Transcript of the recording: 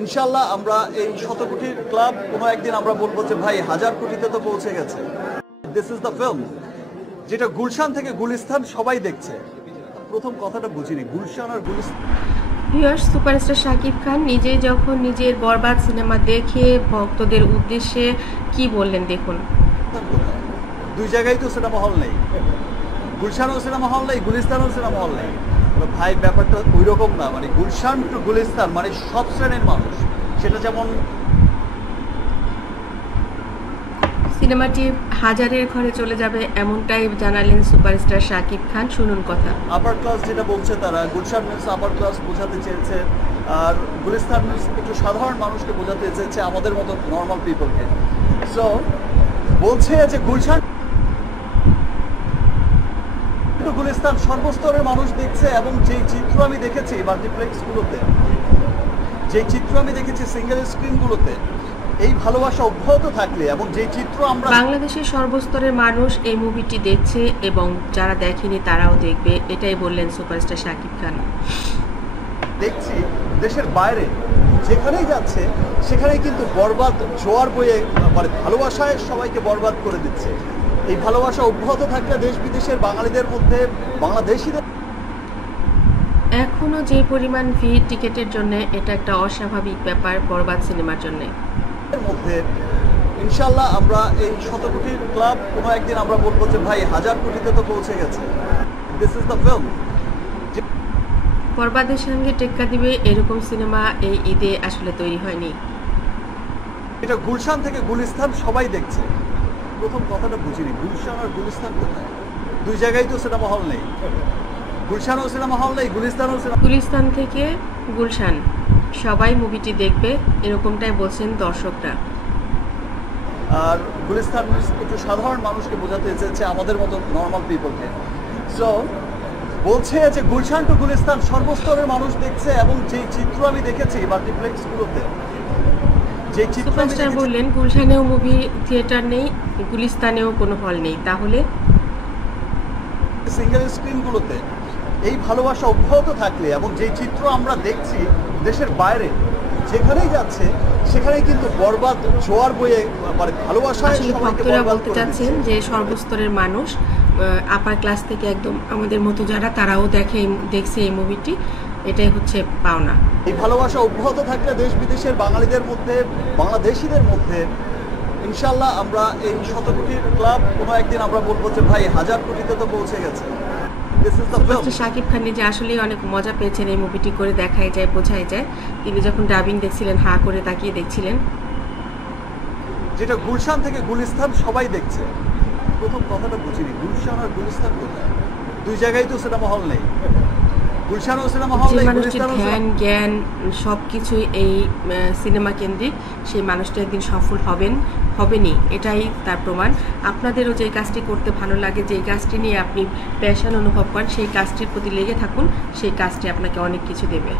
ইনশাআল্লাহ আমরা এই 100 কোটির ক্লাব কোনো একদিন আমরা বলবো যে ভাই 1000 কোটিতে তো পৌঁছে গেছে। দিস ইজ দ্য ফিল্ম যেটা গুলশান থেকে গুলিস্তান সবাই দেখছে। প্রথম কথাটা বুঝিনি, গুলশান আর গুলিস্তান। ভিউয়ার্স, সুপারস্টার শাকিব খান নিজেই যখন নিজের বরবাদ সিনেমা দেখে ভক্তদের উদ্দেশ্যে কি বললেন দেখুন। দুই জায়গায় তো সিনেমা হল নেই, গুলশানও সিনেমা হল নেই, গুলিস্তানও সিনেমা হল নেই। ভাই ব্যাপারটা ওই রকম না, মানে গুলশান টু গুলিস্তান মানে সব শ্রেণীর মানুষ। সেটা যেমন সিনেমাটি হাজারের ঘরে চলে যাবে এমনটাই জানালেন সুপারস্টার শাকিব খান। শুনুন কথা। আপার ক্লাস যেটা বলছে তারা, গুলশান মিন্স আপার ক্লাস বোঝাতে চেয়েছে, আর গুলিস্তান মিন্স একটু সাধারণ মানুষকে বোঝাতে চেয়েছে, আমাদের মতো নর্মাল পিপলকে। সো বলছে যে গুলশান গুলিস্তান সর্বস্তরের মানুষ দেখছে, এবং যেই চিত্র আমি দেখেছি মাল্টিপ্লেক্সগুলোতে, যেই চিত্র আমি দেখেছি সিঙ্গেল স্ক্রিনগুলোতে, এই ভালোবাসা অব্যাহত থাকলে এবং যে চিত্র আমরা বাংলাদেশের সর্বস্তরের মানুষ এই মুভিটি দেখছে এবং যারা দেখেনি তারাও দেখবে, এটাই বললেন সুপারস্টার শাকিব খান। দেখছি দেশের বাইরে যেখানেই যাচ্ছে সেখানেই কিন্তু বরবাদ জোয়ার বয়ে, মানে ভালোবাসায় সবাইকে বরবাদ করে দিচ্ছে। এই ভালোবাসা অব্যাহত থাকলে দেশ বিদেশের বাঙালিদের মধ্যে, বাংলাদেশিদের এখনো যে পরিমাণ ভিড় টিকেটের জন্য, এটা একটা অস্বাভাবিক ব্যাপার বরবাদ সিনেমার জন্য। মধ্যে ইনশাআল্লাহ আমরা এই 100 কোটির ক্লাব কোনো একদিন আমরা বলবো যে ভাই 1000 কোটিতে তো পৌঁছে গেছে। This is the film. বরবাদের সঙ্গে টেক্কা দিবে এরকম সিনেমা এই ঈদে আসলে তৈরি হয়নি। এটা গুলশান থেকে গুলিস্তান সবাই দেখছে। প্রথম কথাটা বুঝিনি, গুলশান আর গুলিস্তান কোথায়? দুই জায়গায় তো সিনেমা হল নেই, গুলশানও সিনেমা হল নেই, গুলিস্তানও সিনেমা। গুলিস্তান থেকে গুলশান সবাই মুভিটি দেখবে এরকমটাই বলছেন দর্শকরা। আর গুলিস্তান একটু সাধারণ মানুষকে বোঝাতে চেয়েছে, আমাদের মতো নর্মাল পিপলকে। সো বলছে যে গুলশান টু গুলিস্তান সর্বস্তরের মানুষ দেখছে, এবং যেই চিত্র আমি দেখেছি মাল্টিপ্লেক্সগুলোতে, যেই চিত্র সুপারস্টার বললেন গুলশানেও মুভি থিয়েটার নেই, গুলিস্তানেও কোনো হল নেই, তাহলে সিঙ্গেল স্ক্রিনগুলোতে এই ভালোবাসা অব্যাহত থাকলে এবং যে চিত্র আমরা দেখছি দেশের বাইরে যেখানেই যাচ্ছে সেখানেই কিন্তু বরবাদ জোয়ার বয়ে, মানে ভালোবাসায় সবাইকে ভক্তরা বরবাদ বলতে করে চাচ্ছেন দিচ্ছে। যে সর্বস্তরের মানুষ, আপার ক্লাস থেকে একদম আমাদের মতো যারা, তারাও দেখছে এই মুভিটি, এটাই হচ্ছে পাওনা। এই ভালোবাসা অব্যাহত থাকলে দেশ বিদেশের বাঙালিদের মধ্যে, বাংলাদেশিদের মধ্যে ইনশাআল্লাহ আমরা এই 100 কোটির ক্লাব কোনো একদিন আমরা বলবো যে ভাই 1000 কোটিতে তো পৌঁছে গেছে। শাকিব খান নিজে আসলেই অনেক মজা পেয়েছেন এই মুভিটি করে, দেখাই যায়, বোঝাই যায়। তিনি যখন ডাবিং দেখছিলেন হা করে তাকিয়ে দেখছিলেন। যেটা গুলশান থেকে গুলিস্তান সবাই দেখছে। প্রথম কথাটা বুঝিনি, গুলশান আর গুলিস্তান কোথায়? দুই জায়গায় তো সিনেমা হল নেই, গুলশানও সিনেমা হল নেই, মানুষটির ধ্যান জ্ঞান সবকিছুই এই সিনেমা কেন্দ্রিক, সেই মানুষটি একদিন সফল হবেনই, এটাই তার প্রমাণ। আপনাদেরও যে কাজটি করতে ভালো লাগে, যে কাজটি নিয়ে আপনি প্যাশন অনুভব করেন, সেই কাজটির প্রতি লেগে থাকুন, সেই কাজটি আপনাকে অনেক কিছু দেবে।